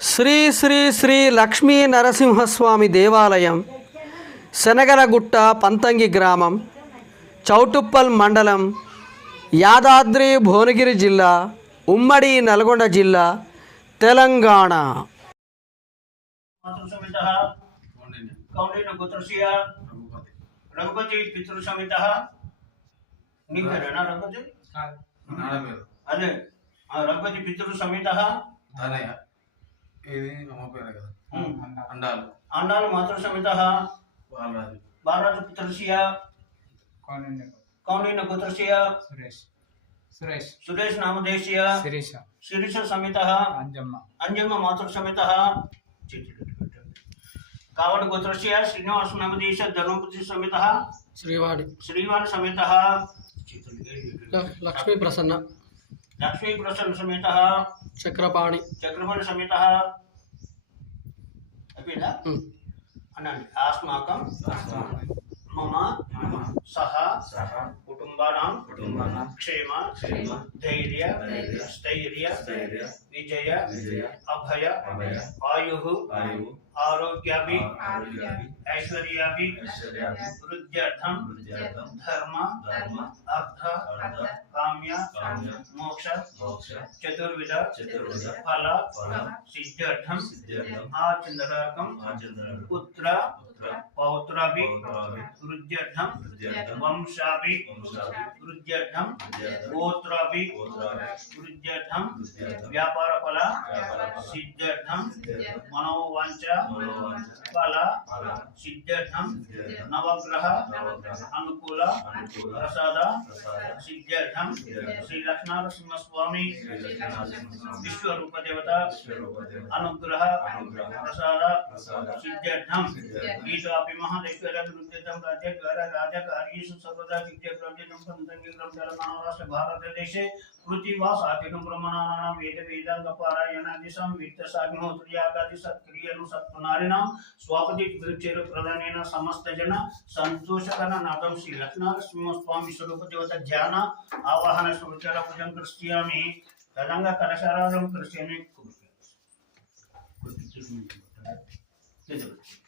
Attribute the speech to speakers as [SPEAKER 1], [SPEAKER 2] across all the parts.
[SPEAKER 1] శ్రీ శ్రీ శ్రీ లక్ష్మీ నరసింహస్వామి దేవాలయం శనగలగుట్ట పంతంగి గ్రామం చౌటుప్పల్ మండలం యాదాద్రి భువనగిరి జిల్లా ఉమ్మడి నల్గొండ జిల్లా తెలంగాణ.
[SPEAKER 2] రఘుపతి పితృ సమిత
[SPEAKER 3] ఇది అమ్మ పేరు కదా. అండాలు.
[SPEAKER 2] అండాలు మాతృ సమిత
[SPEAKER 3] బాలరాజు.
[SPEAKER 2] బాలరాజు పితృస్య కౌండిన్య పుత్రస్య
[SPEAKER 4] సురేష్. సురేష్.
[SPEAKER 2] సురేష్ నామదేశ్య
[SPEAKER 4] శిరీష.
[SPEAKER 2] శిరీష సమిత
[SPEAKER 4] అంజమ్మ.
[SPEAKER 2] అంజమ్మ మాతృ సమిత కావడి గోత్రస్య శ్రీనివాస నామదేశ ధర్మపతి సమిత
[SPEAKER 1] శ్రీవాడి.
[SPEAKER 2] శ్రీవారి సమిత
[SPEAKER 1] లక్ష్మీ ప్రసన్న.
[SPEAKER 3] लक्ष्मीपुरस्सन्
[SPEAKER 2] चक्रपाणि।
[SPEAKER 3] चक्रपाणि
[SPEAKER 2] अपि
[SPEAKER 3] न?
[SPEAKER 2] हम्म।
[SPEAKER 3] अनन्
[SPEAKER 2] अस्माकं
[SPEAKER 3] मम
[SPEAKER 2] कुटुम्बानां
[SPEAKER 3] कुटुम्बानां
[SPEAKER 2] क्षेम
[SPEAKER 3] क्षेम
[SPEAKER 2] धैर्य
[SPEAKER 3] स्थैर्य
[SPEAKER 2] विजय
[SPEAKER 3] अभय
[SPEAKER 2] आयुः आरोग्यापि
[SPEAKER 3] ऐश्वर्यापि वृद्ध्यर्थं
[SPEAKER 2] धर्म
[SPEAKER 3] अर्थ
[SPEAKER 2] चतुर्विधा
[SPEAKER 3] मोक्ष
[SPEAKER 2] फल
[SPEAKER 3] फल
[SPEAKER 2] पुत्र
[SPEAKER 3] पौत्राभि
[SPEAKER 2] रुज्यर्थम
[SPEAKER 3] वंशाभि
[SPEAKER 2] रुज्यर्थम
[SPEAKER 3] गोत्राभि
[SPEAKER 2] रुज्यर्थम
[SPEAKER 3] व्यापार
[SPEAKER 2] फला
[SPEAKER 3] सिद्ध्यर्थम
[SPEAKER 2] नवग्रह अनुकूल प्रसाद
[SPEAKER 3] सिद्ध्यर्थम श्री
[SPEAKER 2] लक्ष्मण स्वामी
[SPEAKER 3] विश्व
[SPEAKER 2] रूप
[SPEAKER 3] देवता
[SPEAKER 2] अनुग्रह
[SPEAKER 3] प्रसाद
[SPEAKER 2] सिद्ध्यर्थम
[SPEAKER 3] పాపి
[SPEAKER 2] మహాదేశ్వరాజు రుద్రతం రాజ్య రాజా కార్యేషు సర్వదా దిగ్జగ్రంథితం పంతంగిగ్రం జల మానవరాష్ట్ర భారతదేశే పృథివాసాకిను బ్రహ్మణానాం వేద వేదాంగ పారాయణాదిశం విత్తసాగ్నిహోత్రియాగాది సత్క్రియను సత్పునారిణాం స్వాపతి వృక్షేరు ప్రధానైన సమస్త జన సంతోషకర నాదం శ్రీ లక్ష్మణ స్వరూప దేవత ధ్యాన ఆవాహన కృష్యామి కృష్యామి Thank you.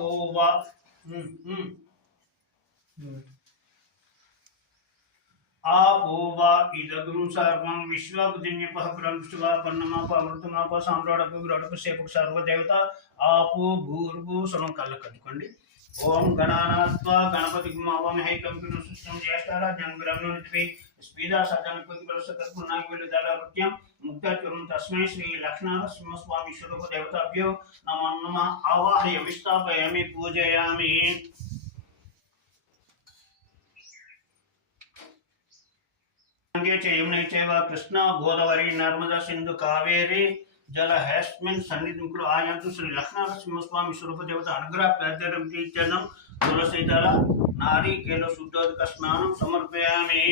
[SPEAKER 2] ఓవ ఆ ఓవ ఇదగ్రు సర్వం విశ్వబుద్ధిన్యపః బ్రహ్మశివా పన్నమాప అమృతమాప సామ్రాడపు విరాడపు సేపకు సర్వదేవత ఆపు భూర్భు సనం కళ్ళ కట్టుకోండి. ओम गणानात्वा गणपति गुमावम गुमावमहे कंपिनो सुष्टम ज्येष्ठाराज्यं ग्रहणोत्वे स्पीदा सदनपतिबलसकर्पुणाग्विलदालावृत्यां मुक्ताचुरं तस्मै श्रीलक्ष्मणनरसिंहस्वामी स्वरूपदेवताभ्यो नमो नमः, आवाहय, विस्थापयामि, पूजयामि। गंगे च यमुने चैव कृष्णा, गोदावरी, नर्मदा सिंधु कावेरी जला हैस्मिन् सन्निधिं आयातु तो श्री लक्ष्मणनरसिंहस्वामी स्वरूप देवता अनुग्रह प्रार्थनं तुलसीदल नारिकेल शुद्धोदकस्नानं समर्पयामि।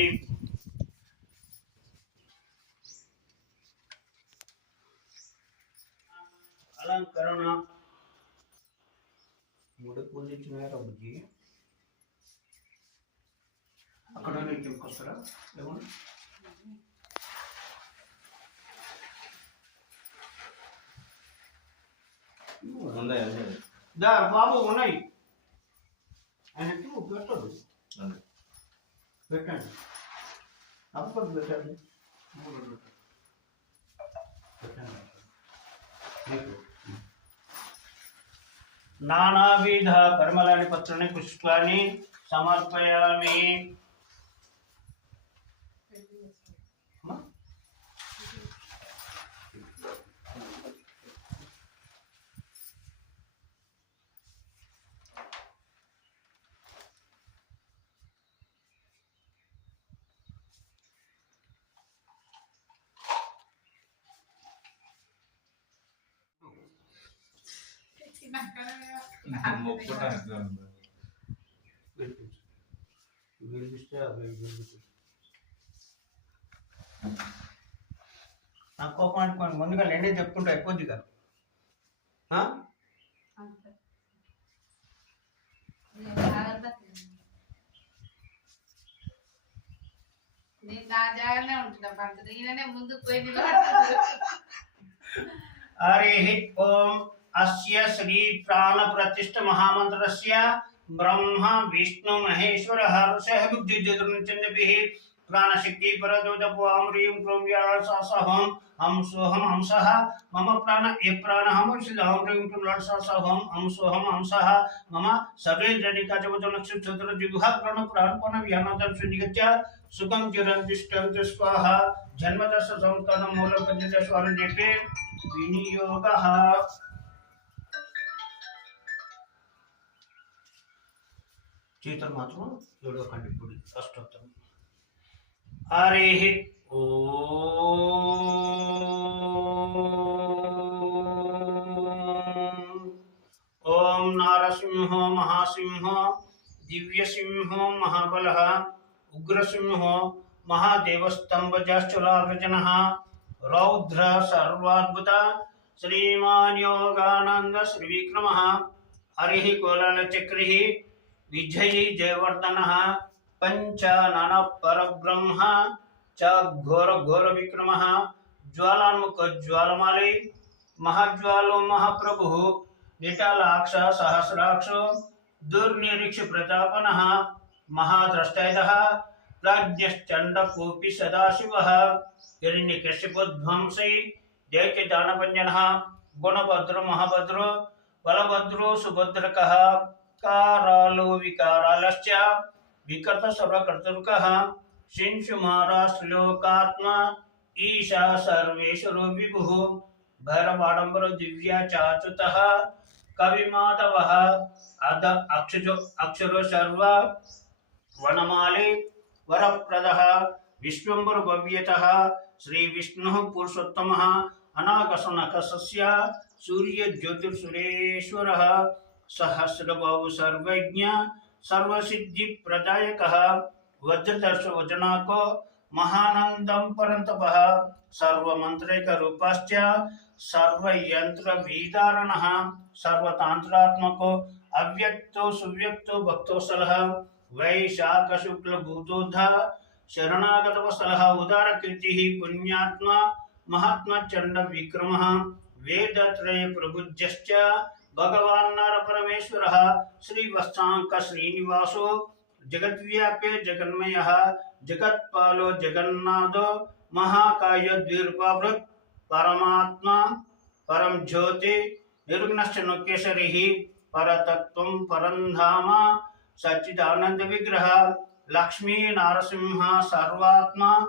[SPEAKER 2] ಅಲಂಕರಣ ಮುಡುಪಲ್ಲಿ ಚಿನ್ನದ ಬಗ್ಗೆ ಅಕಡೆ ನಿಮ್ಗೋಸ್ಕರ దా బాబు ఉన్నాయి. ఆయనకి పెట్టదు పెట్టండి. అప్పుడు పెట్టండి. పెట్టండి. నానావిధ పరిమళాని పత్రాన్ని పుష్పాన్ని సమర్పయామి. తక్కువ పండుకోండి ముందుగా నేనే చెప్పుకుంటా
[SPEAKER 5] అయిపోద్ది కదా ఉంటున్నా పంట ముందుకు పోయి
[SPEAKER 2] అరే ఓం. अस्य श्री प्राण प्रतिष्ठ महामन्त्रस्य ब्रह्म, विष्णु, महेश्वर, हर्षः बुद्धिजतुर्निचन्द्रभिः प्राणशक्ति परजोजपवां ह्रीं क्रों व्यासासहं हं सोऽहं हंसः, मम प्राण, ये प्राणः मुषिदहं ह्रीं क्रों लड्सासहं हं सोऽहं हंसः मम सर्वे जनिकाचवचनक्षुचतुर्जिगुः प्रणप्राणपणव्यानदर्शनिगत्य सुखं चिरन्तिष्ठन्ति स्वाहा जन्मदश संस्कानं मूलपद्यते स्वारण्यते विनियोगः। చేతులు మాత్రం ఏడో కండి ఇప్పుడు అష్టోత్తరం హరి ఓం నారసింహో మహాసింహో దివ్యసింహో మహాబల ఉగ్రసింహో మహాదేవస్తంభజాశ్చలార్జన రౌద్ర సర్వాద్భుత శ్రీమాన్ యోగానంద శ్రీవిక్రమ హరి కోలాలచక్రి విజయీ జయవర్ధన विजयी जयवर्धन पंच नाना परब्रह्म च घोर घोर विक्रम ज्वालामुख ज्वालमाले महाज्वालो महाप्रभु निटालाक्ष सहस्राक्ष दुर्निरीक्ष प्रतापन महाद्रष्टैद प्राज्ञश्चण्डकोऽपि सदाशिवः हिरण्यकशिपुध्वंसी दैत्यदानपञ्जनः गुणभद्रो महाभद्रो बलभद्रो सुभद्रक उपस्कारालो विकारालश्च। विकर्तसर्वकर्तृकः। श्लोकात्मा ईशा सर्वेश्वरो विभुः। भैरवाडम्बरो दिव्याचाच्युतः कविमाधवः। अध अक्षजो अक्षरो सर्व। वनमाले। वरप्रदः। विश्वम्बरभव्यतः श्रीविष्णुः पुरुषोत्तमः। अनाकसनकसस्य सूर्यज्योतिर्सुरेश्वरः। सहस्रबाहु सर्वज्ञ सर्वसिद्धि प्रदायक वज्रदर्श वजनाक महानंदम परंतप सर्वमंत्रिक रूपश्च सर्वयंत्र विदारण सर्वतांत्रात्मक अव्यक्तो सुव्यक्तो भक्तोसल वैशाख शुक्ल भूतोध शरणागत वसल उदार कीर्ति पुण्यात्मा, महात्मा चंड विक्रम वेद त्रय प्रबुज्य भगवान् नर परमेश्वरः श्रीवत्साङ्क श्रीनिवासो, जगद्व्याप्य जगन्मयः, जगत्पालो जगन्नाथो, महाकाय द्वीर्पावृत् परमात्मा, परं ज्योति निर्गुणश्च नोकेशरिः परतत्त्वं परं धाम, सच्चिदानन्दविग्रह, लक्ष्मी नारसिंह सर्वात्मा,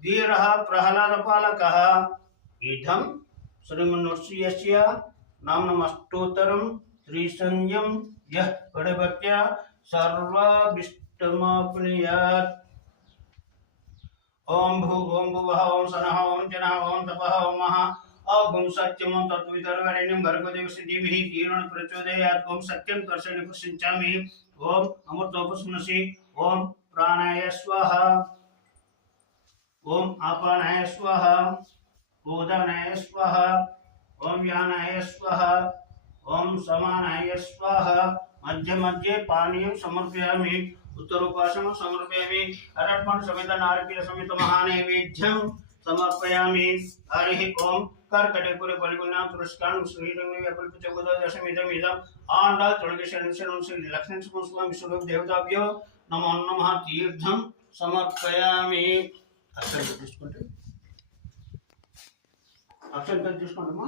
[SPEAKER 2] धीरः प्रह्लादपालकः। इदं श्रीमन्नृषियस्य नामनमस्तोत्तरं त्रिसंयं यः पडभक्त्य सर्वाभिष्टमाप्नुयात्। ॐ भू, ॐ भुवः, ॐ सनः ॐ जनः, ॐ तपः, ॐ महा। ॐ सत्यं तत्त्ववितर्वरेण्यं भर्गदेवस्य धीमहि धीरेण प्रचोदयात्। ॐ सत्यं कर्षणि प्रसिञ्चामि ॐ अमृतोपस्मनसि ॐ प्राणाय स्वाहा। ॐ आपानाय स्वाहा। उदानाय स्वाहा। ओम यानाय स्वाहा ओम समानाय स्वाहा मध्य मध्य पानीय समर्पयामि उत्तरोपासनं समर्पयामि अरट्मण समेत नारकीय समेत महानैवेद्यं समर्पयामि हरिः ओम कर्कटेपुरे बलिगुणा पुरस्कारं श्रीरङ्गे अपल्पचगुद दशमिदमिदम् आण्ड तुळगेशनं श्री लक्ष्मीनरसिंहस्वामी स्वरूप देवताभ्यो नमो नमः तीर्थं సమర్పయామి అక్షరం తీసుకుంటే అక్షరం తీసుకోండమ్మా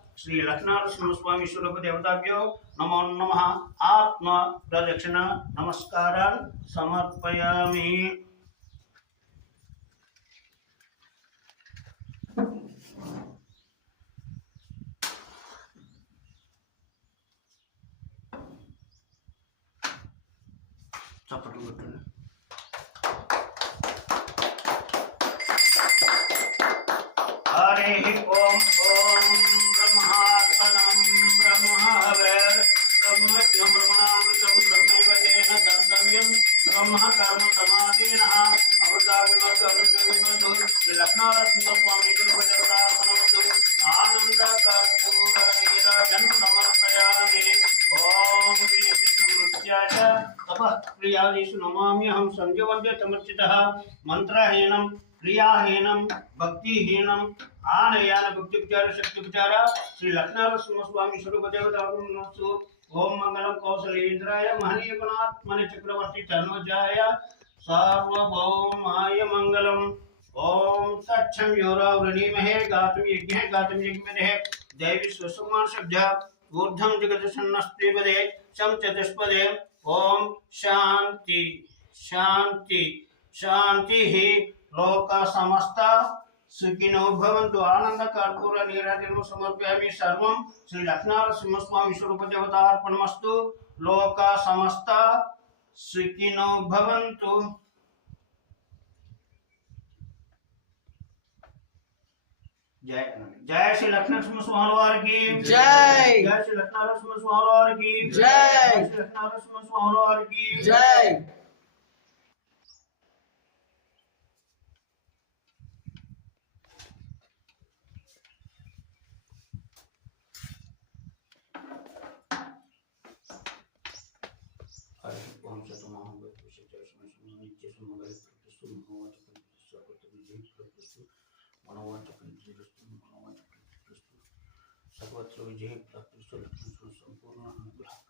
[SPEAKER 2] శ్రీ లక్ష్మీనరసింహస్వామి స్వరూప దేవతాభ్యో నమో నమ ఆత్మ ప్రదక్షిణ నమస్కారాన్ సమర్పయామి చప్పట్లు కొట్టండి हरे समर्चितः मन्त्रहीनं क्रियाहीनं भक्तिहीनं आनयान भक्तिपचार शक्तिपचार श्री लक्ष्मण स्वामी स्वरूप देवता ओम मंगलम कौशलेन्द्राय महनीय गुणात्मने चक्रवर्ती तनुजाय सार्वभौमाय मंगलम। ओम सच्छम योरावृणीमहे गातुम यज्ञ गातुम यज्ञमहे देवी स्वसमान शब्द ऊर्धम जगत सन्नस्त्रिपदे शम चतुष्पदे, ओम शांति शांति। शांति ही लोक समस्त सुखिनो भवन्तु। आनंद कर्पूर नीराजनं समर्पयामि सर्वं। श्री लक्ष्मणसिंहस्वामी स्वरूप देवतार्पणमस्तु लोक समस्त सुखिनो भवन्तु। जय जय श्री लक्ष्मण स्वामी वार की।
[SPEAKER 1] जय।
[SPEAKER 2] जय श्री लक्ष्मण स्वामी वार की।
[SPEAKER 1] जय।
[SPEAKER 2] श्री लक्ष्मण स्वामी वार की
[SPEAKER 1] जय
[SPEAKER 2] हरि ओम सतमहं वैकुंठ जयस्मि नित्य सुमंगल प्रतिष्ठु मनोवाच प्रतिष्ठु अपत विजय प्रतिष्ठु मनोवाच प्रतिष्ठु मनोवाच प्रतिष्ठु सर्वत्र विजय प्रतिष्ठु लक्ष्मी संपूर्ण अनुग्रह।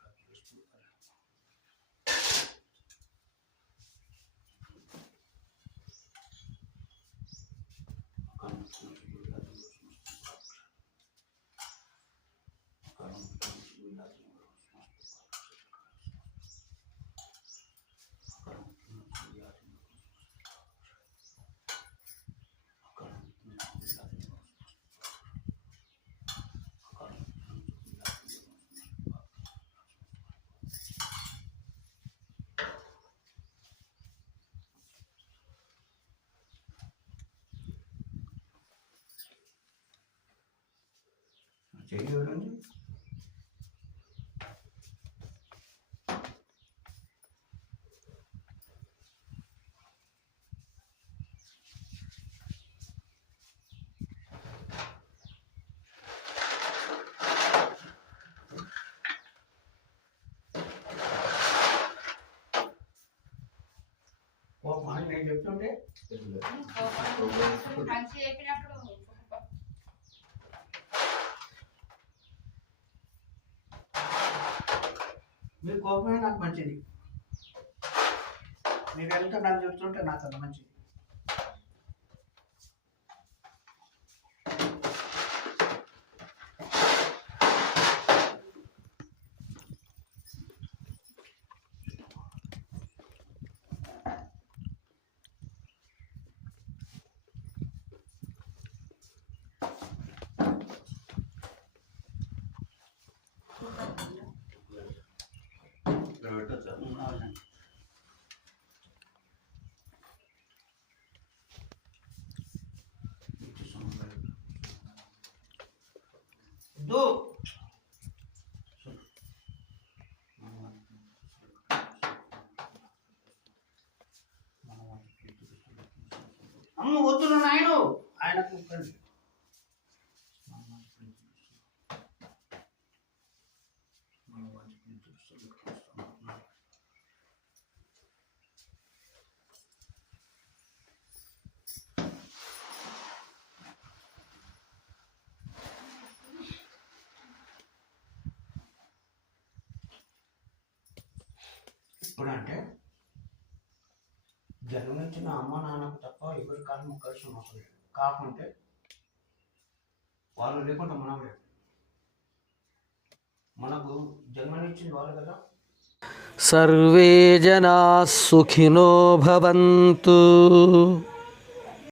[SPEAKER 2] చేయడండి ఓ మాట నేను చెప్తుంటే?
[SPEAKER 5] మంచి చెప్పినప్పుడు
[SPEAKER 2] మీరు కోపమే నాకు మంచిది. మీరు వెళ్తే నాకు చెప్తుంటే నాకు అంత మంచిది. Do. అమ్మ ఇప్పుడు అంటే జన్మించిన అమ్మ నాన్నకు తప్ప ఎవరి కాలం కలిసి అవసరం కాకుంటే వాళ్ళు లేకుండా మనం లేదు మనకు జన్మనిచ్చింది వాళ్ళు కదా.
[SPEAKER 1] సర్వే జనా సుఖినో భవంతు.